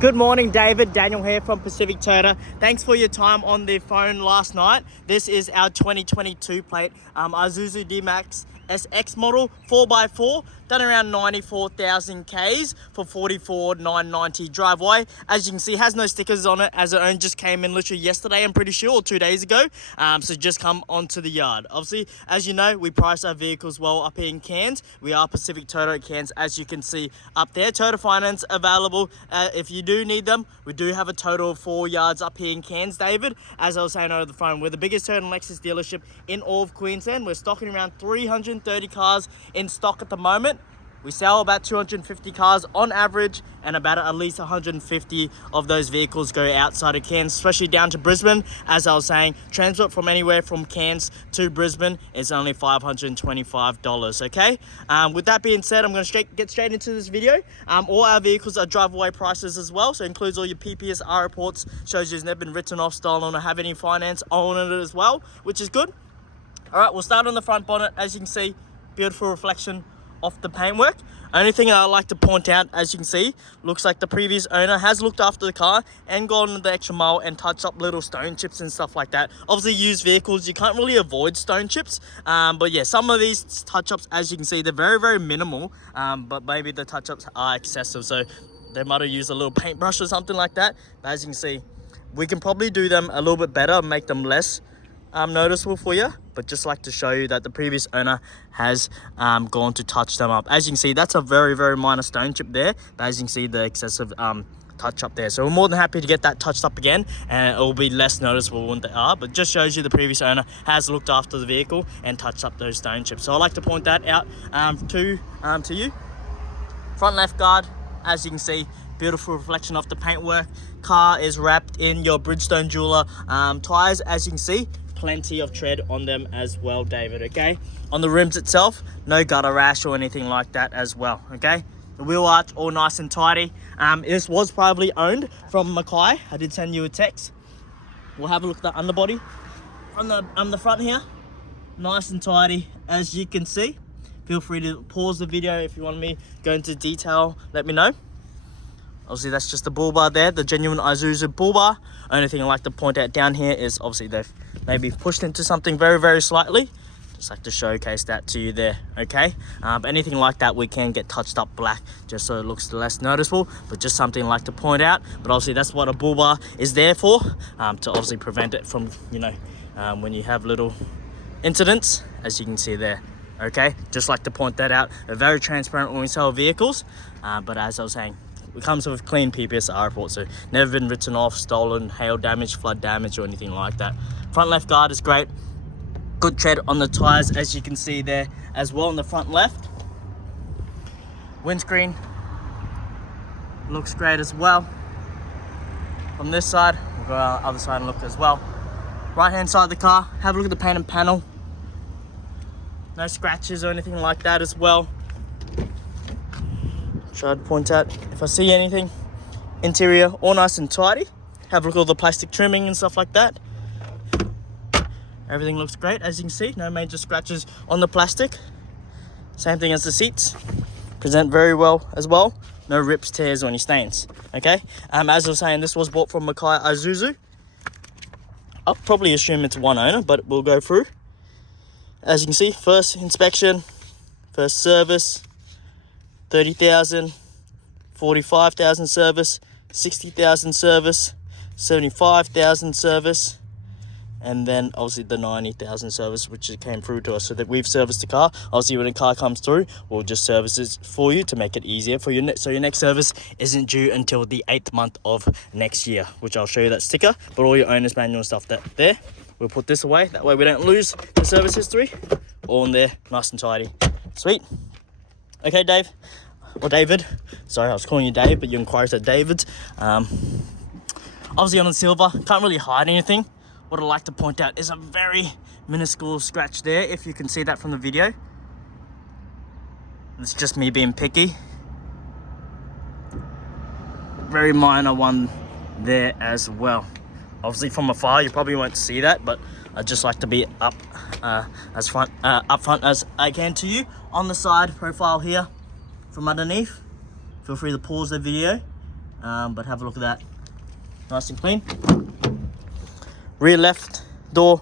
Good morning, David. Daniel here from Pacific Toyota. Thanks for your time on the phone last night. This is our 2022 plate, Isuzu DMAX SX model 4x4, done around 94,000 Ks for 44,990 driveway. As you can see, has no stickers on it, as it only just came in literally yesterday, I'm pretty sure, or 2 days ago. So just come onto the yard. Obviously, as you know, we price our vehicles well up here in Cairns. We are Pacific Toyota at Cairns, as you can see up there. Toyota Finance available if you do need them. We do have a total of 4 yards up here in Cairns, David. As I was saying over the phone, we're the biggest Toyota and Lexus dealership in all of Queensland. We're stocking around 330 cars in stock at the moment. We sell about 250 cars on average, and about at least 150 of those vehicles go outside of Cairns, especially down to Brisbane. As I was saying, transport from anywhere from Cairns to Brisbane is only $525, okay? With that being said, I'm going to get straight into this video. All our vehicles are drive-away prices as well, so it includes all your PPSR reports, shows you it's never been written off, stolen, or have any finance on it as well, which is good. All right, we'll start on the front bonnet. As you can see, beautiful reflection off the paintwork. Only thing I like to point out, as you can see, looks like the previous owner has looked after the car and gone the extra mile and touched up little stone chips and stuff like that. Obviously, used vehicles, you can't really avoid stone chips, but yeah, some of these touch-ups, as you can see, they're very, very minimal, but maybe the touch-ups are excessive, so they might have used a little paintbrush or something like that. But as you can see, we can probably do them a little bit better, make them less noticeable for you, but just like to show you that the previous owner has gone to touch them up. As you can see, that's a very, very minor stone chip there, but as you can see, the excessive touch up there, so we're more than happy to get that touched up again, and it will be less noticeable when they are, but just shows you the previous owner has looked after the vehicle and touched up those stone chips. So I like to point that out to you. Front left guard, as you can see, beautiful reflection of the paintwork. Car is wrapped in your Bridgestone jeweler tires. As you can see, plenty of tread on them as well, David, okay? On the rims itself, no gutter rash or anything like that as well, okay? The wheel arch all nice and tidy. This was probably owned from Mackay. I did send you a text. We'll have a look at the underbody on the front here. Nice and tidy, as you can see. Feel free to pause the video if you want me to go into detail, let me know. Obviously, that's just the bull bar there, the genuine Isuzu bull bar. Only thing I like to point out down here is obviously they've maybe pushed into something very, very slightly. Just like to showcase that to you there, okay? But anything like that, we can get touched up black just so it looks less noticeable, but just something I like to point out. But obviously, that's what a bull bar is there for, to obviously prevent it from, you know, when you have little incidents, as you can see there. Okay, just like to point that out. We're very transparent when we sell vehicles, but as I was saying, it comes with clean PPSR report, so never been written off, stolen, hail damage, flood damage, or anything like that. Front left guard is great. Good tread on the tires, as you can see there as well on the front left. Windscreen looks great as well. From this side, we'll go on the other side and look as well. Right hand side of the car, have a look at the paint and panel. No scratches or anything like that as well. Try to point out if I see anything. Interior all nice and tidy. Have a look at all the plastic trimming and stuff like that. Everything looks great, as you can see. No major scratches on the plastic. Same thing as the seats. Present very well as well. No rips, tears, or any stains. Okay. As I was saying, this was bought from Mackay Isuzu. I'll probably assume it's one owner, but we'll go through. As you can see, first inspection, first service, 30,000, 45,000 service, 60,000 service, 75,000 service, and then obviously the 90,000 service, which came through to us, so that we've serviced the car. Obviously, when a car comes through, we'll just service it for you to make it easier for you. So your next service isn't due until the 8th month of next year, which I'll show you that sticker. But all your owner's manual and stuff that there, we'll put this away. That way we don't lose the service history. All in there, nice and tidy. Sweet. Okay, Dave, or David. Sorry, I was calling you Dave, but your inquiries at David's. Obviously on the silver, can't really hide anything. What I like to point out is a very minuscule scratch there, if you can see that from the video. It's just me being picky. Very minor one there as well. Obviously from afar you probably won't see that, but I just like to be up front as I can to you. On the side profile here from underneath, feel free to pause the video but have a look at that, nice and clean. Rear left door,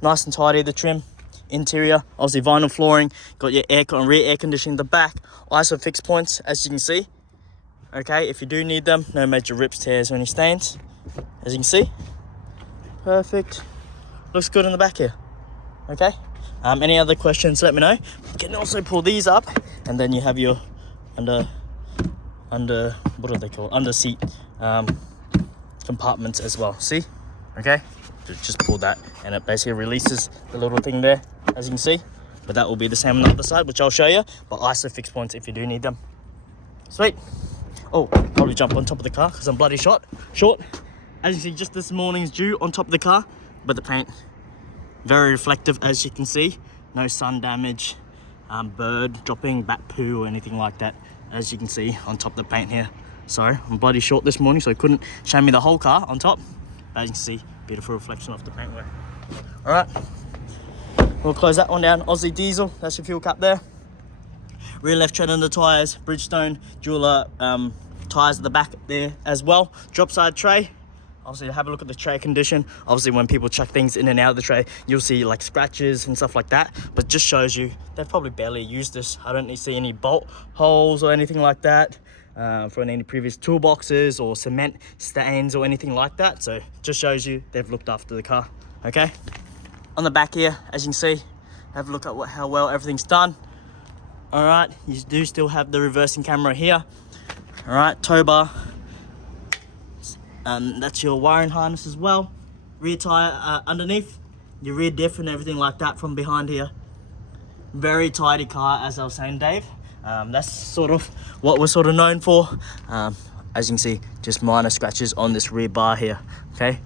nice and tidy. The trim, interior, obviously vinyl flooring, got your rear air conditioning in the back, ISO fixed points as you can see. Okay, if you do need them, no major rips, tears or any stains, as you can see. Perfect, looks good in the back here. Okay, any other questions, let me know. You can also pull these up, and then you have your under what are they called, under seat compartments as well. See, okay, just pull that and it basically releases the little thing there, as you can see. But that will be the same on the other side, which I'll show you, but ISO fixed points if you do need them. Sweet. Oh, probably jump on top of the car because I'm bloody short. As you see, just this morning's dew on top of the car, but the paint very reflective, as you can see. No sun damage, bird dropping, bat poo or anything like that, as you can see on top of the paint here. So I'm bloody short this morning, so I couldn't show me the whole car on top. As you can see, beautiful reflection off the paintwork. All right, we'll close that one down. Aussie diesel, that's your fuel cap there. Rear left tread on the tyres, Bridgestone dual tyres at the back there as well. Drop side tray. Obviously, have a look at the tray condition. Obviously, when people chuck things in and out of the tray, you'll see like scratches and stuff like that. But just shows you they've probably barely used this. I don't see any bolt holes or anything like that from any previous toolboxes or cement stains or anything like that. So just shows you they've looked after the car. Okay. On the back here, as you can see, have a look at how well everything's done. All right, you do still have the reversing camera here. All right, tow bar. That's your wiring harness as well. Rear tire underneath, your rear diff and everything like that from behind here. Very tidy car, as I was saying, Dave. That's sort of what we're sort of known for. As you can see, just minor scratches on this rear bar here, okay?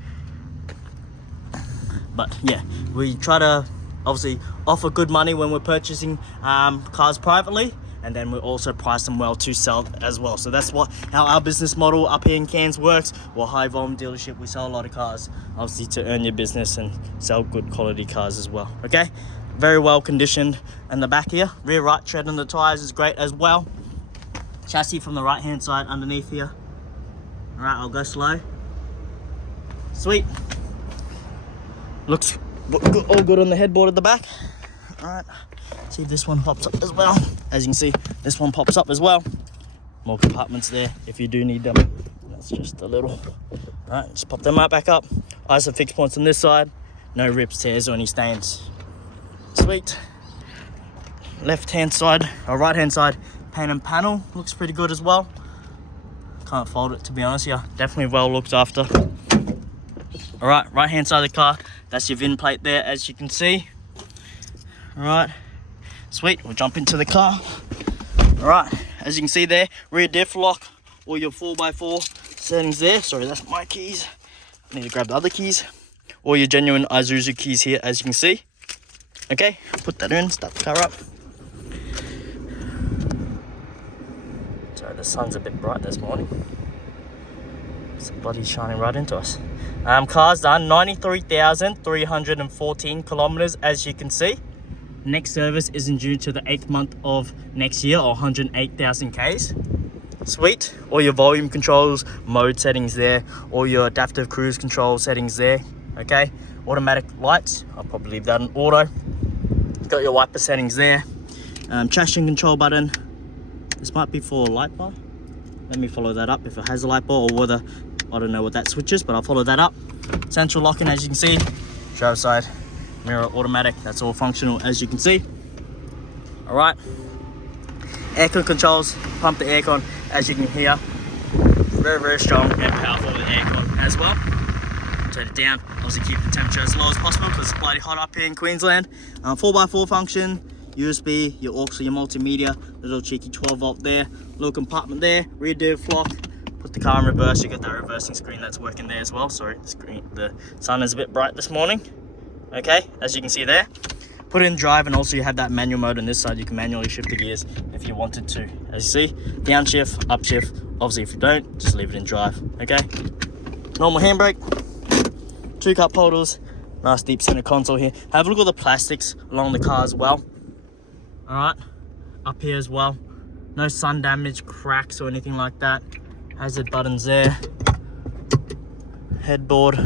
But yeah, we try to obviously offer good money when we're purchasing cars privately, and then we also price them well to sell as well. So that's how our business model up here in Cairns works. We're a high volume dealership. We sell a lot of cars, obviously, to earn your business and sell good quality cars as well. Okay, very well conditioned. And the back here, rear right tread on the tires is great as well. Chassis from the right hand side underneath here. All right, I'll go slow. Sweet. Looks all good on the headboard at the back. All right, see if this one pops up as well. As you can see, this one pops up as well. More compartments there if you do need them. That's just a little. All right, just pop them right back up. ISO fixed points on this side. No rips, tears or any stains. Sweet. Left hand side or right hand side, paint and panel looks pretty good as well. Can't fault it, to be honest. Yeah, definitely well looked after. All right hand side of the car, that's your VIN plate there, as you can see. All right, sweet, we'll jump into the car. All right, as you can see there, rear diff lock, all your 4x4 settings there. Sorry, that's my keys. I need to grab the other keys. All your genuine Isuzu keys here, as you can see. Okay, put that in, start the car up. Sorry, the sun's a bit bright this morning. It's bloody shining right into us. Car's done 93,314 kilometers, as you can see. Next service isn't due to the 8th month of next year, or 108,000 Ks. Sweet. All your volume controls, mode settings there, all your adaptive cruise control settings there. Okay, automatic lights, I'll probably leave that on auto. Got your wiper settings there. Traction control button. This might be for a light bar. Let me follow that up if it has a light bar, or whether, I don't know what that switch is, but I'll follow that up. Central locking, as you can see. Driver side, mirror automatic, that's all functional, as you can see. All right. Aircon controls, pump the aircon, as you can hear. Very, very strong and powerful with aircon as well. Turn it down, obviously keep the temperature as low as possible because it's bloody hot up here in Queensland. 4x4 function, USB, your aux or your multimedia, little cheeky 12 volt there, little compartment there, rear diff lock. Put the car in reverse, you got that reversing screen that's working there as well. Sorry, the sun is a bit bright this morning. Okay, as you can see there. Put it in drive, and also you have that manual mode on this side. You can manually shift the gears if you wanted to. As you see, downshift, upshift. Obviously, if you don't, just leave it in drive. Okay. Normal handbrake. 2 cup holders. Nice deep center console here. Have a look at the plastics along the car as well. All right. Up here as well. No sun damage, cracks or anything like that. hazard buttons there. Headboard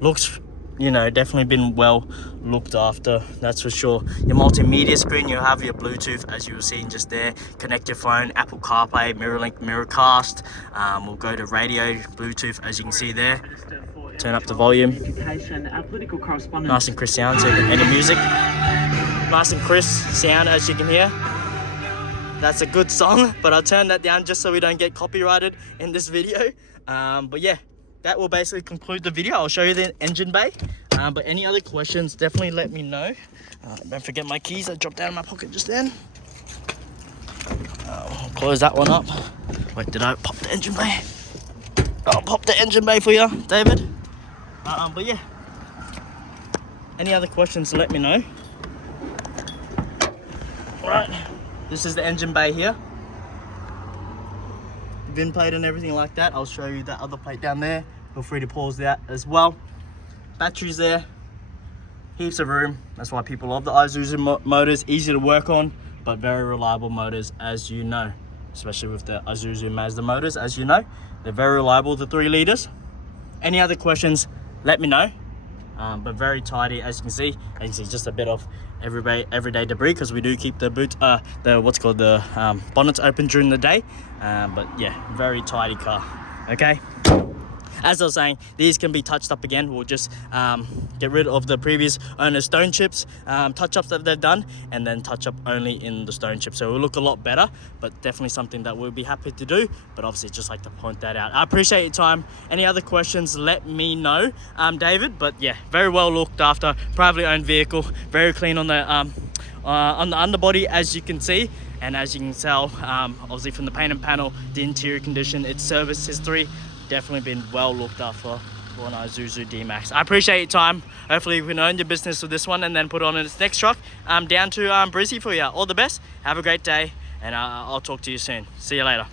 looks, you know, definitely been well looked after, that's for sure. Your multimedia screen, you have your Bluetooth as you were seeing just there. Connect your phone, Apple CarPlay, MirrorLink, MirrorCast. We'll go to radio, Bluetooth as you can see there. Turn up the volume. Nice and crisp sound, so any music. Nice and crisp sound as you can hear. That's a good song, but I'll turn that down just so we don't get copyrighted in this video. But yeah, that will basically conclude the video. I'll show you the engine bay. But any other questions, definitely let me know. Don't forget my keys, I dropped out of my pocket just then. I'll close that one up. Wait, did I pop the engine bay? I'll pop the engine bay for you, David. But yeah, any other questions, let me know. Alright, this is the engine bay here. VIN plate and everything like that. I'll show you that other plate down there. Feel free to pause that as well. Batteries there, heaps of room. That's why people love the Isuzu motors. Easy to work on, but very reliable motors, as you know, especially with the Isuzu Mazda motors. As you know, they're very reliable, the 3 liters. Any other questions, let me know. But very tidy, as you can see. As you can see, just a bit of everyday debris, because we do keep the bonnets open during the day. But yeah, very tidy car. Okay, as I was saying, these can be touched up again. We'll just get rid of the previous owner's stone chips, touch-ups that they've done, and then touch up only in the stone chips. So it will look a lot better, but definitely something that we'll be happy to do. But obviously, just like to point that out. I appreciate your time. Any other questions, let me know, David. But yeah, very well looked after, privately owned vehicle, very clean on the underbody, as you can see. And as you can tell, obviously from the paint and panel, the interior condition, its service history, definitely been well looked after for an Isuzu DMAX. I appreciate your time. Hopefully we can own your business with this one and then put it on its next truck. Down to Brisbane for you. All the best. Have a great day, and I'll talk to you soon. See you later.